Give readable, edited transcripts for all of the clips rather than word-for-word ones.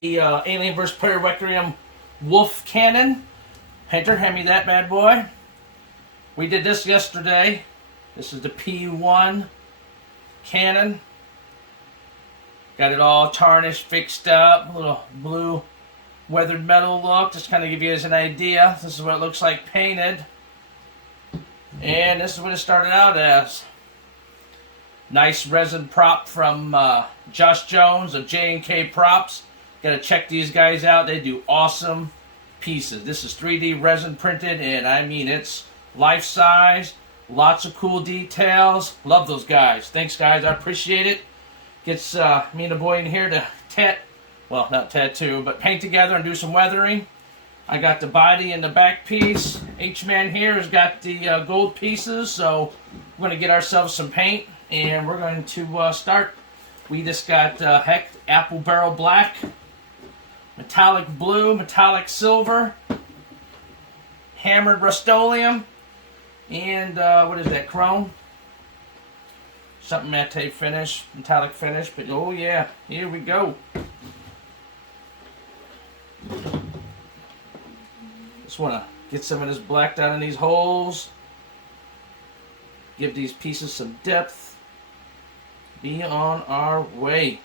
The Alien vs. Predator Requiem Wolf Cannon. Hunter, hand me that bad boy. We did this yesterday. This is the P1 cannon. Got it all tarnished, fixed up, a little blue weathered metal look. Just kind of give you guys an idea. This is what it looks like painted. And this is what it started out as. Nice resin prop from Josh Jones of J&K Props. Got to check these guys out. They do awesome pieces. This is 3D resin printed, and I mean it's life size. Lots of cool details. Love those guys. Thanks, guys. I appreciate it. Gets me and the boy in here to not tattoo, but paint together and do some weathering. I got the body and the back piece. H-Man here has got the gold pieces, so we're going to get ourselves some paint, and we're going to start. We just got Apple Barrel Black, Metallic Blue, Metallic Silver, Hammered Rust-Oleum, and what is that, Chrome? Something matte finish, metallic finish, but oh yeah, here we go. Just want to get some of this black down in these holes. Give these pieces some depth. Be on our way.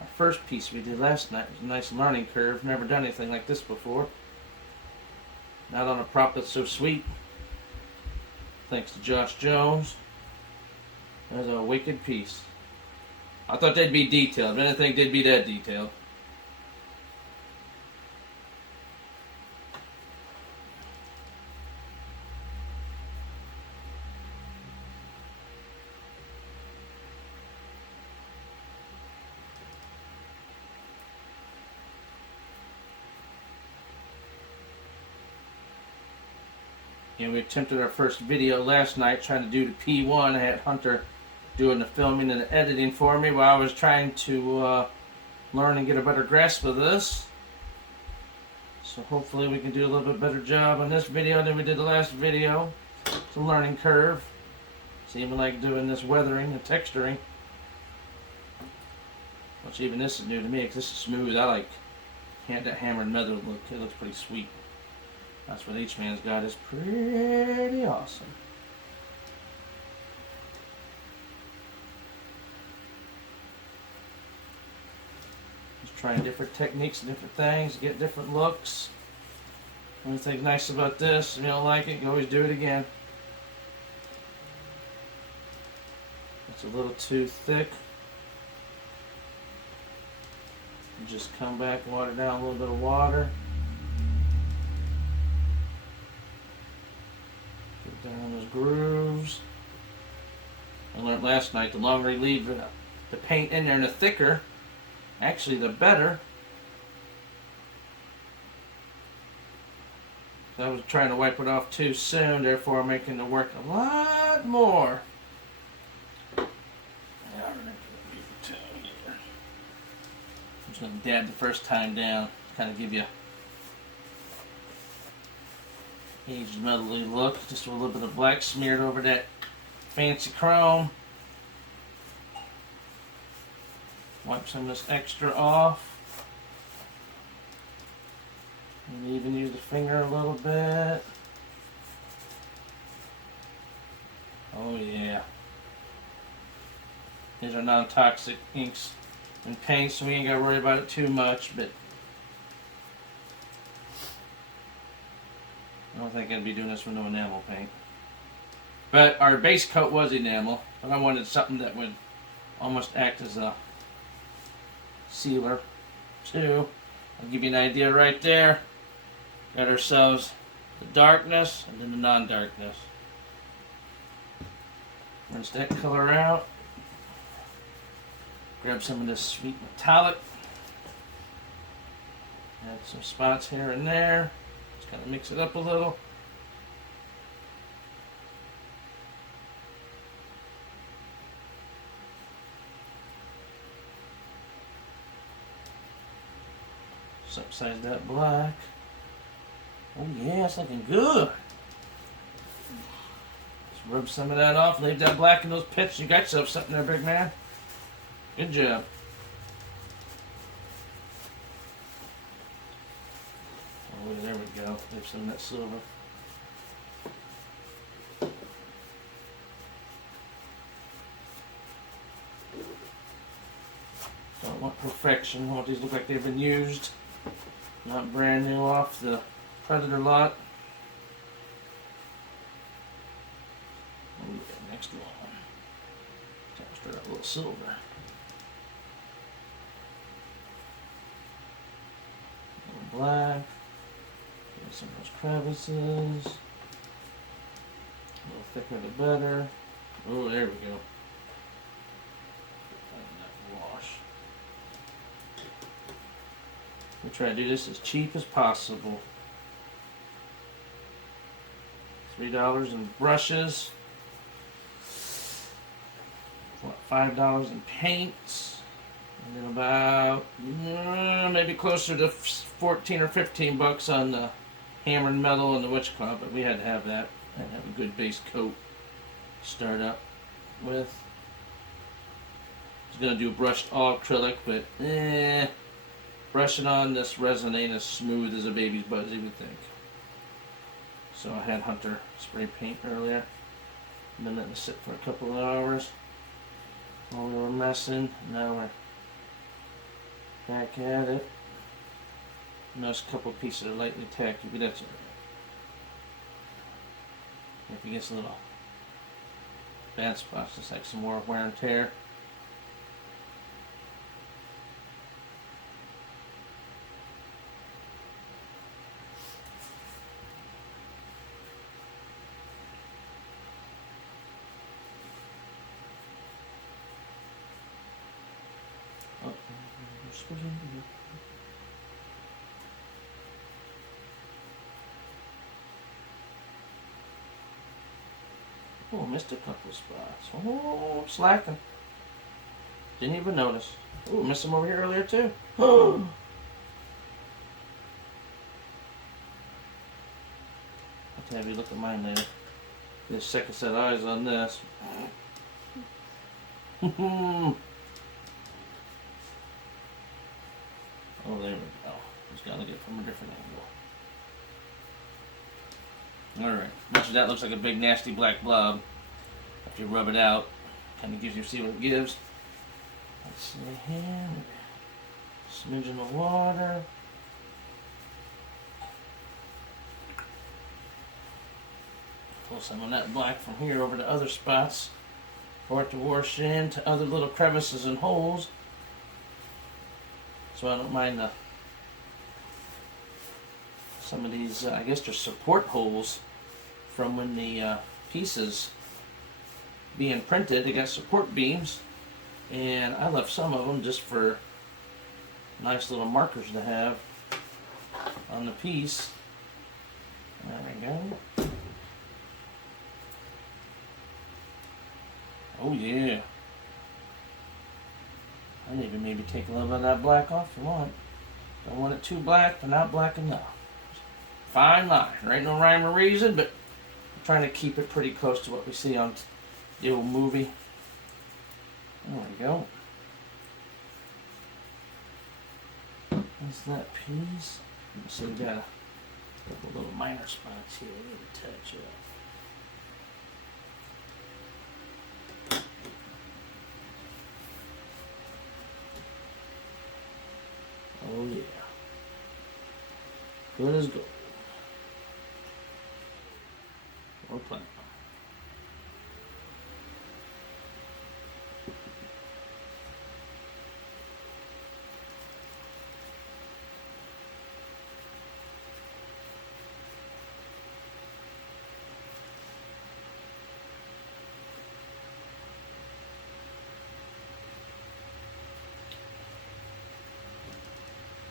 Our first piece we did last night was a nice learning curve. Never done anything like this before. Not on a prop that's so sweet. Thanks to Josh Jones. That was a wicked piece. I thought they'd be detailed. If anything, they'd be that detailed. And we attempted our first video last night trying to do the P1. I had Hunter doing the filming and the editing for me while I was trying to learn and get a better grasp of this. So hopefully we can do a little bit better job on this video than we did the last video. It's a learning curve. So even like doing this weathering and texturing. Which even this is new to me because this is smooth. I like that hammered metal look. It looks pretty sweet. That's what H-Man's got is pretty awesome. Just trying different techniques and different things, get different looks. Anything nice about this, if you don't like it, you can always do it again. It's a little too thick. You just come back, water down a little bit of water. Down those grooves. I learned last night the longer you leave the paint in there and the thicker, actually the better. So I was trying to wipe it off too soon, therefore making it work a lot more. I'm just going to dab the first time down, kind of give you aged metally look, just with a little bit of black smeared over that fancy chrome. Wipe some of this extra off. And even use the finger a little bit. Oh yeah. These are non-toxic inks and paints, so we ain't gotta worry about it too much, but I don't think I'd be doing this with no enamel paint. But our base coat was enamel, but I wanted something that would almost act as a sealer too. I'll give you an idea right there. Got ourselves the darkness and then the non-darkness. Rinse that color out. Grab some of this sweet metallic. Add some spots here and there. Kind of mix it up a little. Just upsize that black. Oh yeah, it's looking good. Just rub some of that off. Leave that black in those pits. You got yourself something there, big man. Good job. Oh, there we go. There's some of that silver. Don't want perfection. I want these to look like they've been used. Not brand new off the Predator lot. Oh yeah, next one. Straight up a little silver. A little black. Get some of those crevices. A little thicker the better. Oh, there we go. Wash. We'll try to do this as cheap as possible. $3 in brushes. What, $5 in paints. And then about maybe closer to 14 or 15 bucks on the hammered metal and the witch claw, but we had to have that and have a good base coat to start up with. I was gonna do brushed all acrylic, but brushing on this resin ain't as smooth as a baby's butt as you would think. So I had Hunter spray paint earlier, and then let it sit for a couple of hours while we were messing. Now we're back at it. Notice a couple pieces are lightly tacky, but that's alright. If it gets a little bad spots, just like some more wear and tear. Oh, missed a couple spots. Oh, slacking. Didn't even notice. Oh, missed some over here earlier too. Oh. I'll have you look at mine later. Get a second set of eyes on this. Oh, there we go. Just gotta look at it from a different angle. Alright, much of that looks like a big nasty black blob. If you rub it out, kind of gives you, see what it gives. Let's see here. Smidgen of water. Pull some of that black from here over to other spots for it to wash into other little crevices and holes. So I don't mind some of these, I guess they're support holes from when the pieces being printed. They got support beams, and I left some of them just for nice little markers to have on the piece. There we go. Oh yeah. I'd even maybe take a little bit of that black off if you want. Don't want it too black, but not black enough. Fine line. There ain't no rhyme or reason, but I'm trying to keep it pretty close to what we see on the old movie. There we go. That's that piece. So we got a couple little minor spots here we need to touch up. Oh yeah. Good as gold. Or platinum.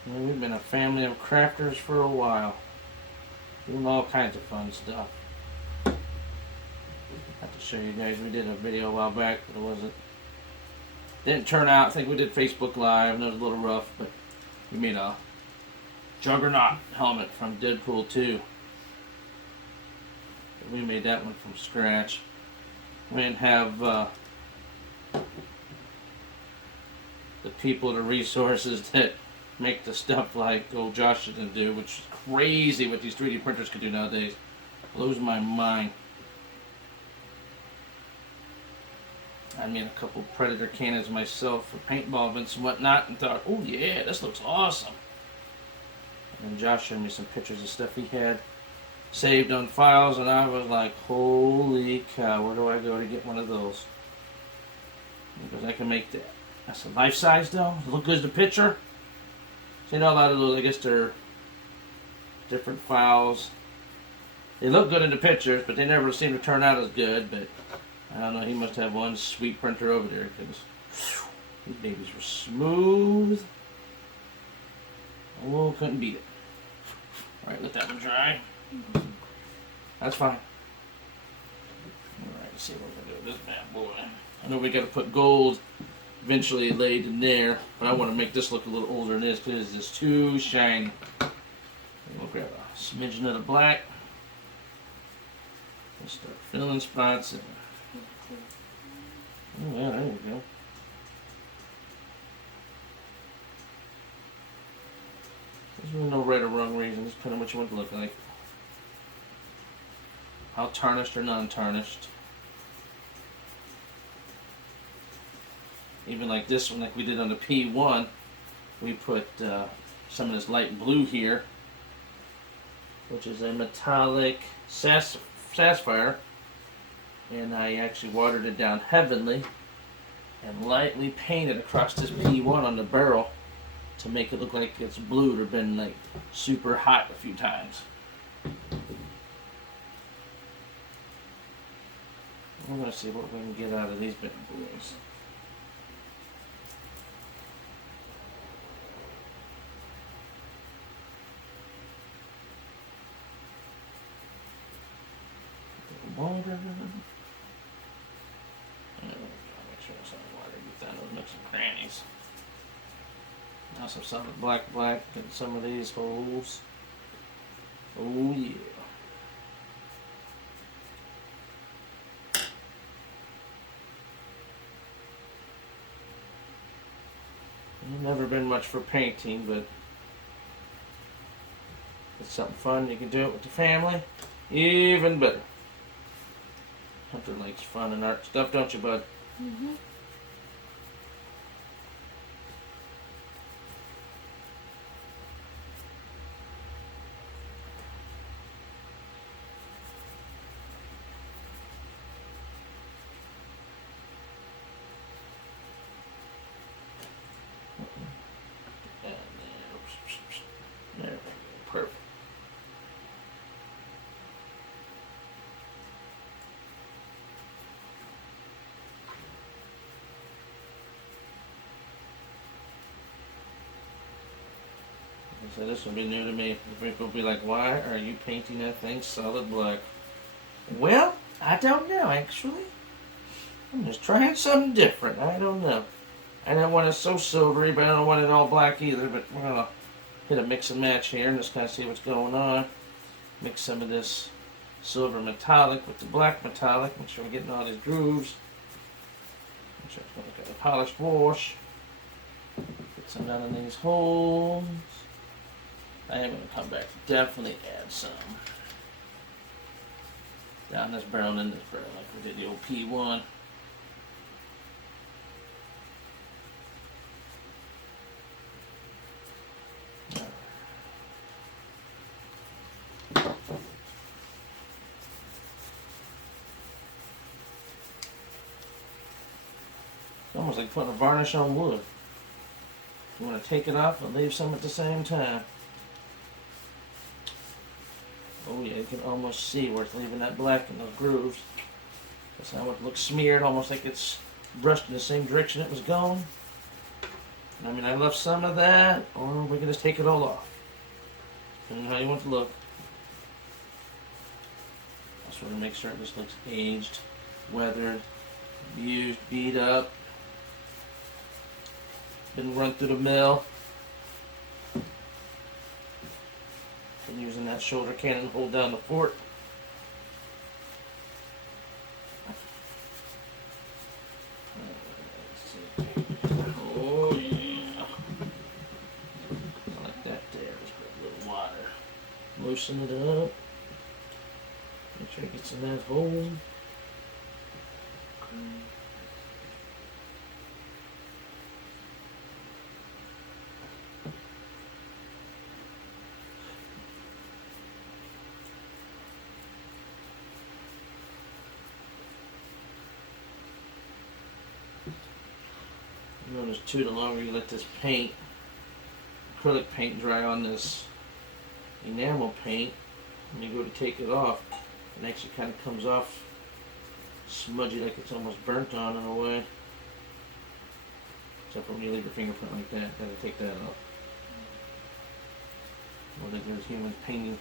Well, we've been a family of crafters for a while, doing all kinds of fun stuff. I have to show you guys, we did a video a while back, but it didn't turn out. I think we did Facebook Live, and it was a little rough, but we made a Juggernaut helmet from Deadpool 2. We made that one from scratch. We didn't have the people, the resources that make the stuff like old Josh didn't do, which is crazy what these 3D printers can do nowadays. Blows my mind. I made a couple Predator cannons myself for paintball events and whatnot, and thought, oh yeah, this looks awesome. And Josh showed me some pictures of stuff he had saved on files, and I was like, holy cow, where do I go to get one of those? Because I can make that. That's a life size though. Look good as the picture. So you know, a lot of those, I guess they're different files. They look good in the pictures, but they never seem to turn out as good. But I don't know, he must have one sweet printer over there, because these babies were smooth. Oh, couldn't beat it. Alright, let that one dry. That's fine. Alright, let's see what we're going to do with this bad boy. I know we got to put gold eventually laid in there, but I want to make this look a little older than this because it's just too shiny. We'll grab a smidgen of the black and start filling spots in. Oh yeah, there we go. There's really no right or wrong reason, just kind of what you want it to look like. How tarnished or non-tarnished. Even like this one, like we did on the P1, we put some of this light blue here, which is a metallic sapphire, and I actually watered it down heavily and lightly painted across this P1 on the barrel to make it look like it's blued or been like super hot a few times. We're gonna see what we can get out of these bad boys. Longer. There we go. Make sure it's not water. Get down those nooks and crannies. Now some solid black, and some of these holes. Oh yeah. I've never been much for painting, but it's something fun. You can do it with the family. Even better. Hunter likes fun and art stuff, don't you, bud? Mm-hmm. There we go. Perfect. So this will be new to me. Rick will be like, why are you painting that thing solid black? Well, I don't know, actually. I'm just trying something different. I don't know. I don't want it so silvery, but I don't want it all black either. But we're going to hit a mix and match here and just kind of see what's going on. Mix some of this silver metallic with the black metallic. Make sure we're getting all these grooves. Make sure it's going to look like a polished wash. Get some down in these holes. I am going to come back to definitely add some down this barrel and in this barrel like we did the old P1. It's almost like putting a varnish on wood. You want to take it off and leave some at the same time. Oh yeah, you can almost see where it's leaving that black in those grooves. That's how it looks smeared, almost like it's brushed in the same direction it was going. I mean, I left some of that, or we can just take it all off. Depending on how you want it to look. I just want to make sure it just looks aged, weathered, used, beat up. Been run through the mill. Been using that shoulder cannon to hold down the fort. Oh yeah. loosen it up. Make sure it gets in that hole. Notice too, the longer you let this paint, acrylic paint, dry on this enamel paint, when you go to take it off, it actually kind of comes off smudgy, like it's almost burnt on in a way. Except for when you leave your fingerprint like that, gotta take that off. I don't think there's human painting.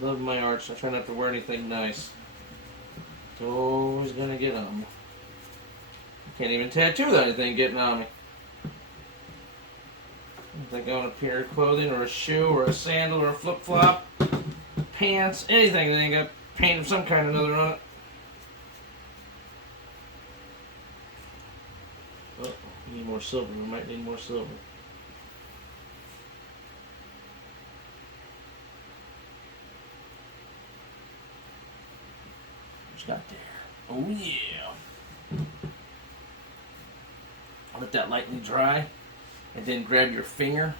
I love my art, so I try not to wear anything nice. It's always gonna get on me. I can't even tattoo without anything getting on me. If I go on a pair of clothing, or a shoe, or a sandal, or a flip-flop, pants, anything, they got paint of some kind or another on it. Oh, we need more silver. We might need more silver. Got there. Oh yeah. Let that lightly dry, and then grab your finger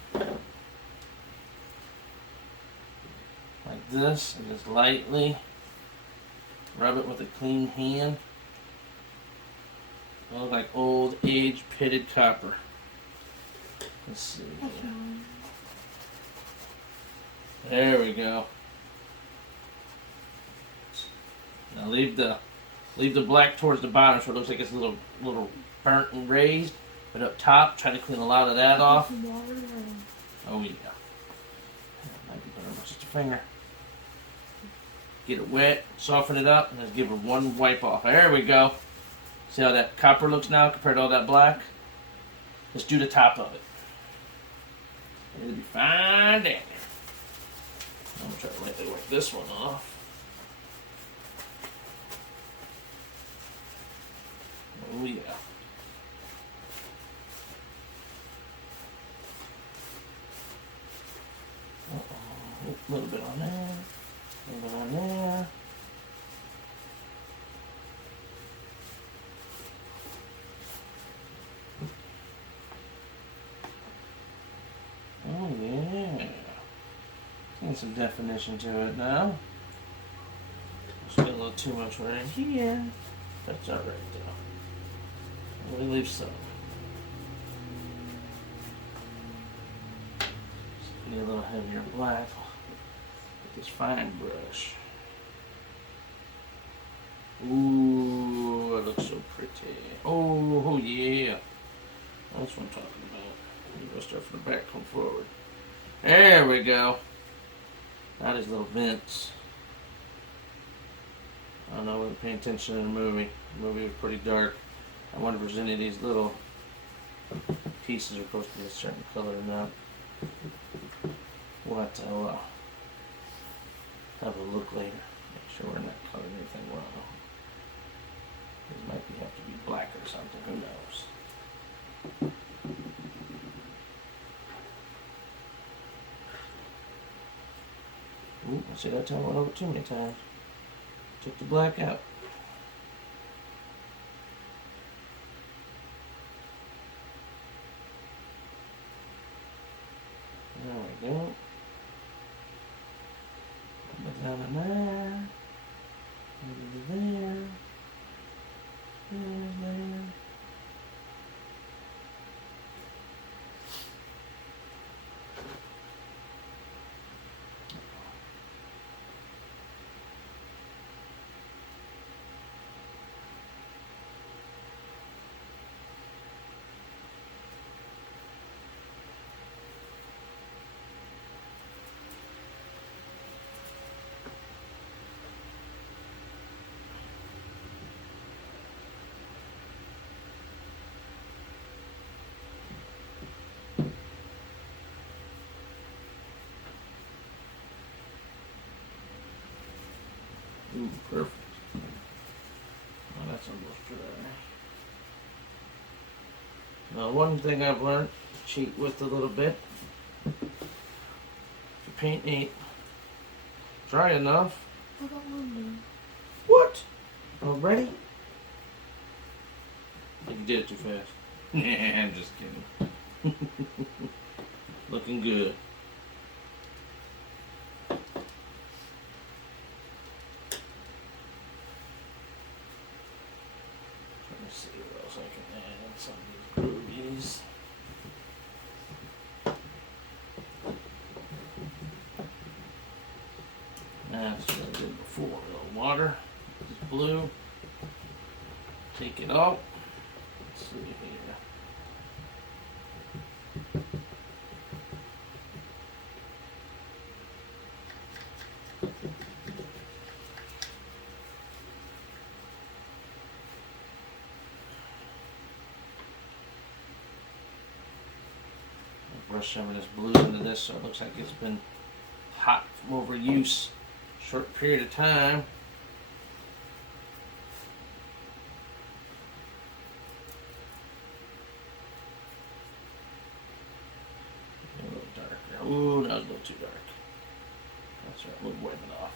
like this and just lightly rub it with a clean hand. Look like old age pitted copper. Let's see. There we go. Now leave the black towards the bottom so it looks like it's a little burnt and raised. But up top, try to clean a lot of that off. Oh yeah. That might be better with just a finger. Get it wet, soften it up, and just give it one wipe off. There we go. See how that copper looks now compared to all that black? Let's do the top of it. It'll be fine down there. I'm gonna try to lightly wipe this one off. Oh yeah. A little bit on there. A little bit on there. Oh yeah. Getting some definition to it now. Just got a little too much right here. That's alright though. We'll leave some. Need a little heavier black with this fine brush. Ooh, it looks so pretty. Oh yeah. That's what I'm talking about. You go start from the back, come forward. There we go. Now these little vents. I don't know, we were paying attention in the movie. The movie was pretty dark. I wonder if there's any of these little pieces are supposed to be a certain color or not. We'll have to have a look later. Make sure we're not coloring anything well. These might have to be black or something. Who knows? Ooh, I see that time went over too many times. Took the black out. There we go. Put it down in there. Over there. There. Ooh, perfect. Well, that's almost dry. Now, one thing I've learned, cheat with a little bit. If your paint ain't dry enough. I got one done. What? Already? You did it too fast. Nah, I'm just kidding. Looking good. Let's see what else I can add. Some of these groovies. That's what I did before. A little water. This is blue. Take it out. Let's see here. Brush some of this blue into this so it looks like it's been hot from overuse. Short period of time. A little darker. Ooh, that was a little too dark. That's right, we'll wipe it off.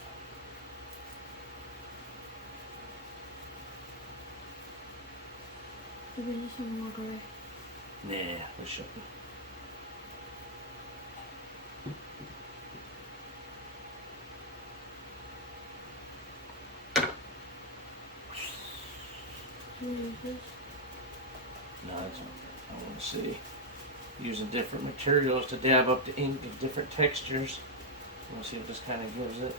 Maybe this one more gray. Nah, we shouldn't. What is this? No, that's not good. I want to see. Using different materials to dab up the ink of different textures. I want to see what this kind of gives it.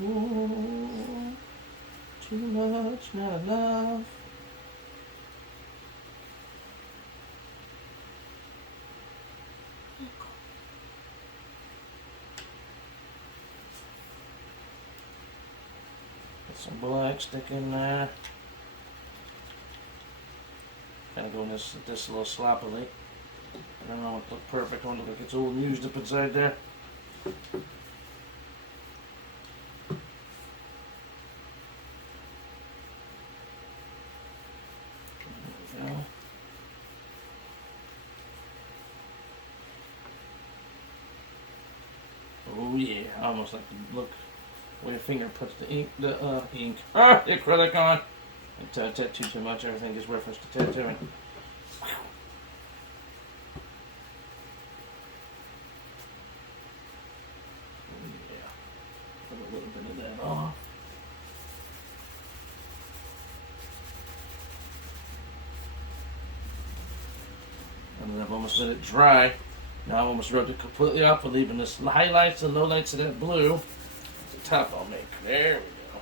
Ooh, too much, not enough. Get some black, stick in there. Kind of go in this a little sloppily. I don't know, it look perfect. I want to look like it's all used up inside there. Oh yeah, I almost like to look where your finger puts the ink, the acrylic on. I tattoo too much, everything is reference to tattooing. Yeah, put a little bit of that off. And then I've almost let it dry. Now I've almost rubbed it completely off, with leaving this highlights and lowlights of that blue. The top I'll make. There we go.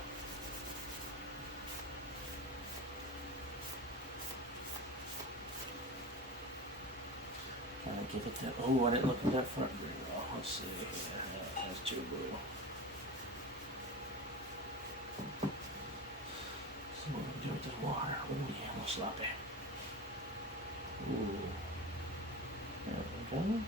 Trying to give it that. Oh, I didn't look at that front very well. Let's see. Yeah, that's too blue. So what do we do with this water? Oh yeah, a little sloppy. Ooh. There we go.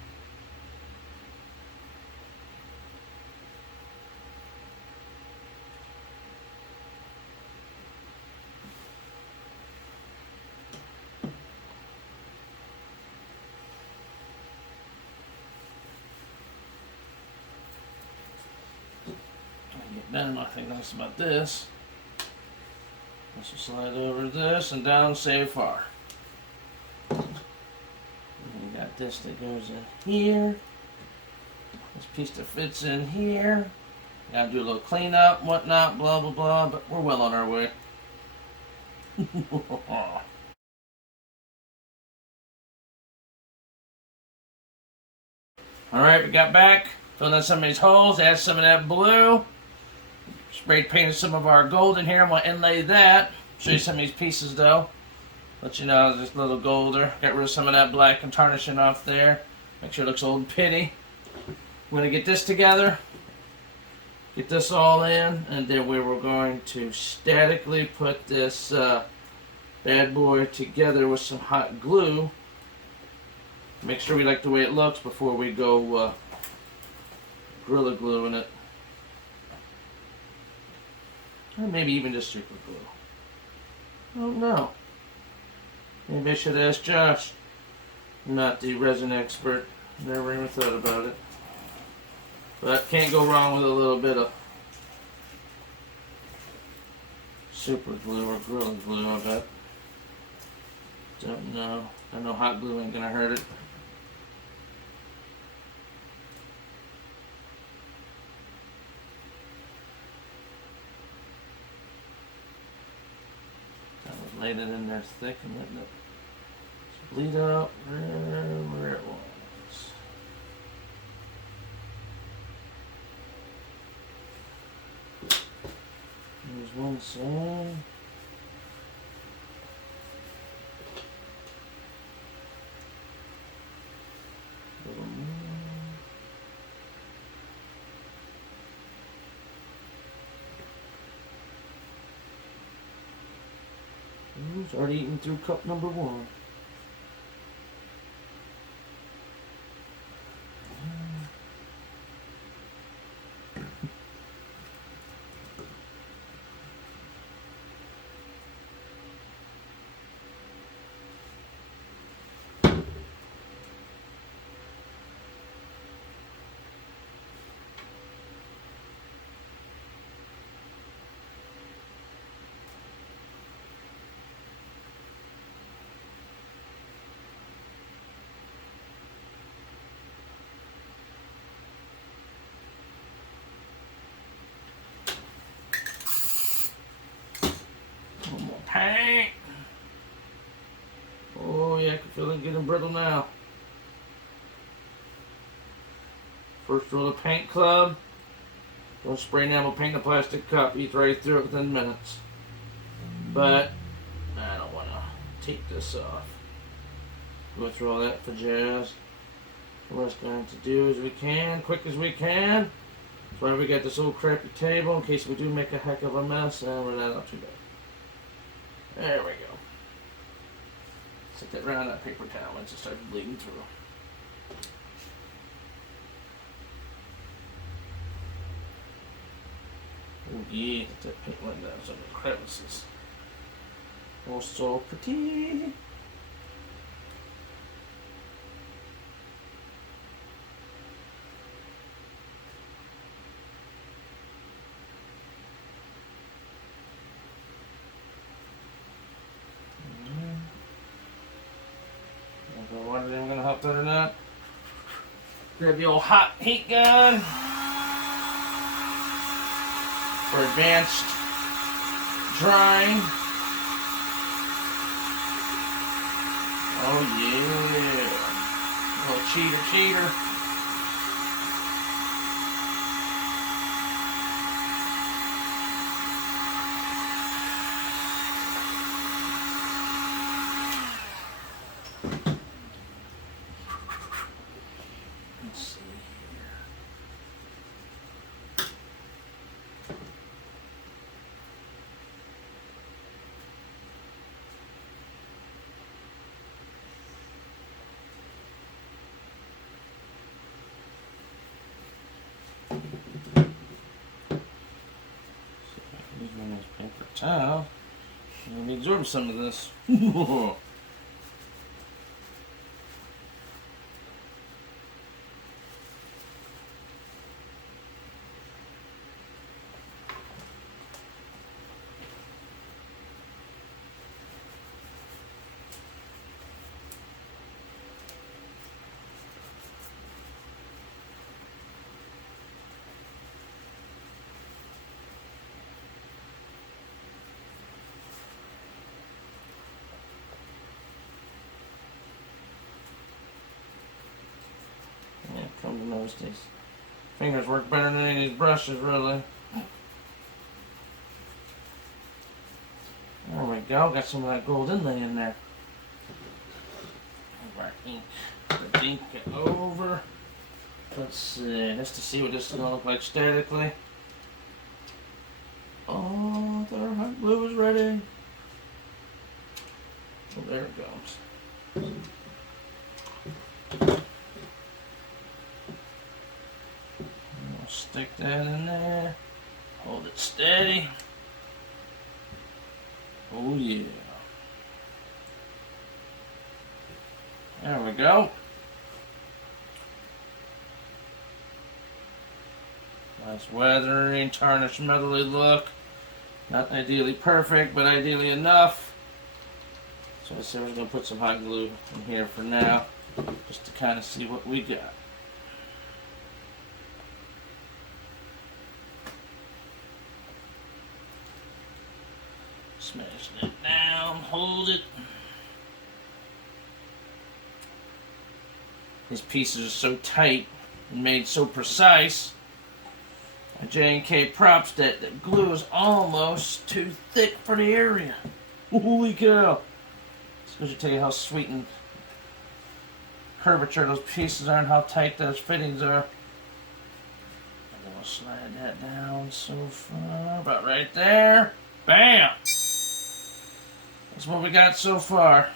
Then I think that's about this. This will slide over this and down so far. And you got this that goes in here. This piece that fits in here. Gotta do a little cleanup and whatnot, blah blah blah, but we're well on our way. Alright, we got back. Filled in some of these holes, add some of that blue. Spray painted some of our gold in here. I'm going to inlay that. Show you some of these pieces though. Let you know this little golder. Got rid of some of that black and tarnishing off there. Make sure it looks old and pitty. We're going to get this together. Get this all in. And then we were going to statically put this bad boy together with some hot glue. Make sure we like the way it looks before we go Gorilla Glue in it. Or maybe even just super glue. I don't know. Maybe I should ask Josh. I'm not the resin expert. Never even thought about it. But can't go wrong with a little bit of super glue or Gorilla Glue, I bet. Don't know. I know hot glue ain't gonna hurt it. Laid it in there thick and letting it bleed out where it was. There's one side. A little more. It's already eaten through cup number 1. One more paint. Oh yeah, I can feel it getting brittle now. First rule of Paint Club: don't spray enamel paint in a plastic cup. Eat right through it within minutes. But I don't want to take this off. Go through all that for jazz. We're just going to do as we can, quick as we can. That's why we got this old crappy table in case we do make a heck of a mess, and we're not too bad. There we go. Set that around that paper towel once it starts bleeding through. Oh yeah, get that paint went down some of the crevices. Oh, so pretty. I don't know whether I'm gonna help that or not. Grab the old hot heat gun for advanced drying. Oh yeah, little cheater. Let's see here. Use one of those paper towel. Let me absorb some of this. Come to notice these fingers work better than any of these brushes, really. There we go. Got some of that gold inlay in there. Our ink. Put the ink over. Let's see. Just to see what this is going to look like statically. Oh, our hot glue is ready. Oh, there it goes. that in there. Hold it steady. Oh yeah. There we go. Nice weathering, tarnished metally look. Not ideally perfect, but ideally enough. So I said we're going to put some hot glue in here for now, just to kind of see what we got. Smashing it down, hold it. These pieces are so tight and made so precise. J&K props that the glue is almost too thick for the area. Holy cow. This goes to tell you how sweet and curvature those pieces are and how tight those fittings are. And then we'll slide that down so far, about right there. Bam! That's what we got so far.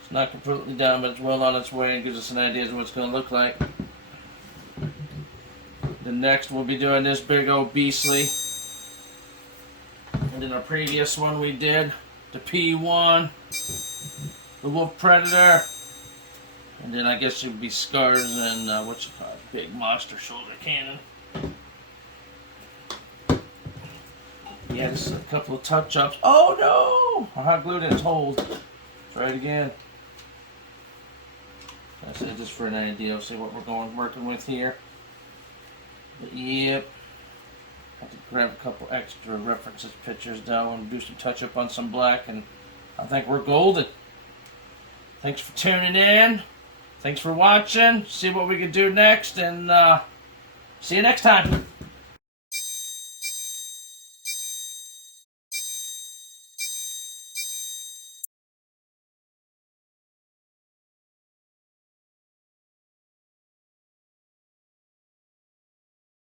It's not completely done, but it's well on its way and gives us an idea of what it's going to look like. The next we'll be doing this big old beastly. And then our previous one we did, the P1, the Wolf Predator. And then I guess it would be Scars and what's it called? Big monster shoulder cannon. Yeah, just a couple of touch-ups. Oh no! Our hot glue didn't hold. Try it again. I said just for an idea of see what we're working with here. But yep. Have to grab a couple extra references pictures though and do some touch up on some black, and I think we're golden. Thanks for tuning in. Thanks for watching. See what we can do next, and see you next time.